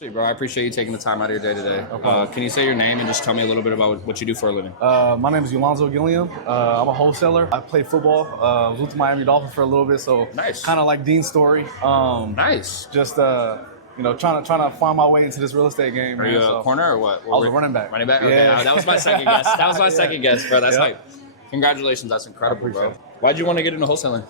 Sweet, bro. I appreciate you taking the time out of your day today. No problem. Can you say your name and just tell me a little bit about what you do for a living? My name is Ulonzo Gilliam. I'm a wholesaler. I played football. Was with the Miami Dolphins for a little bit, so Nice. kind of like Dean's story. Nice. Just trying to find my way into this real estate game. Are man, you a so. corner or what? I was a running back. Running back? Okay, Yeah. that was my second guess. That was my second guess, bro. That's hype. Congratulations. That's incredible, I appreciate bro. it. Why'd you want to get into wholesaling?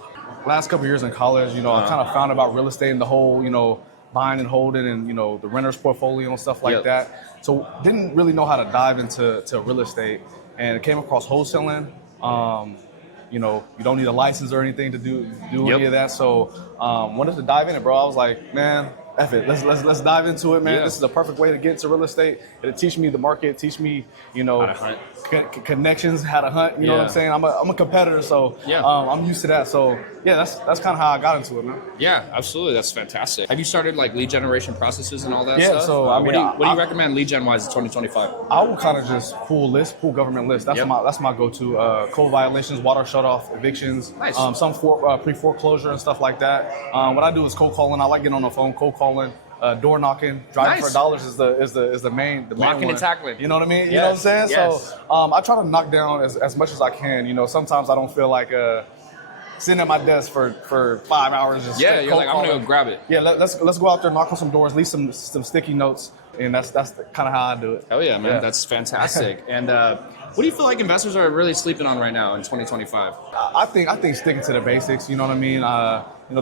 Last couple of years in college, I kind of found about real estate and the whole, buying and holding and, the renter's portfolio and stuff like that. So didn't really know how to dive into real estate and came across wholesaling. You don't need a license or anything to do any of that. So wanted to dive in it, bro. I was like, man, F it. Let's dive into it, man. Yeah. This is a perfect way to get into real estate. It'll teach me the market, teach me, How to hunt. connections, how to hunt. You know what I'm saying? I'm a competitor, so I'm used to that. So yeah, that's kind of how I got into it, man. Yeah, absolutely. That's fantastic. Have you started like lead generation processes and all that Yeah, stuff? so, what do you recommend lead gen wise in 2025? I will kind of just pull government lists. That's my go-to. Code violations, water shutoff, evictions, Nice. Some pre-foreclosure and stuff like that. What I do is cold calling. I like getting on the phone, cold calling, door knocking, driving for dollars is the main Blocking one. and tackling. You know what I mean? You Yes. know what I'm saying? Yes. So I try to knock down as much as I can. Sometimes I don't feel like sitting at my desk for 5 hours. Just Yeah, you're like, I'm gonna go grab it. Yeah, let's go out there, knock on some doors, leave some sticky notes, and that's kind of how I do it. Hell yeah, man. That's fantastic. And what do you feel like investors are really sleeping on right now in 2025? I think sticking to the basics. You know what I mean?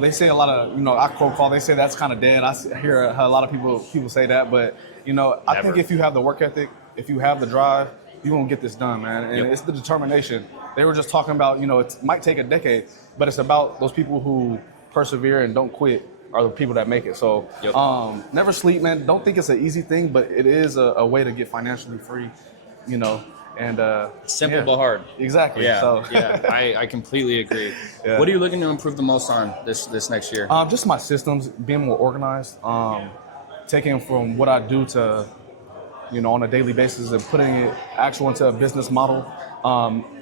They say a lot of I cold call. They say that's kind of dead. I hear a lot of people say that, but I think if you have the work ethic, if you have the drive, you're gonna get this done, man. And it's the determination. They were just talking about it might take a decade, but it's about those people who persevere and don't quit are the people that make it. So never sleep, man. Don't think it's an easy thing, but it is a way to get financially free. And simple but hard. Exactly. Yeah, So. I completely agree. Yeah. What are you looking to improve the most on this next year? Just my systems, being more organized, taking from what I do to, on a daily basis and putting it actual into a business model.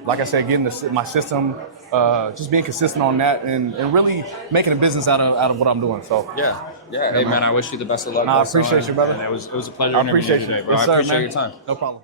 Like I said, getting my system, just being consistent on that and really making a business out of what I'm doing. So yeah. Hey man, I wish you the best of luck. I appreciate you, brother. And it was a pleasure I interviewing appreciate you today, you. bro. Yes, I sir, appreciate man. your time. No problem.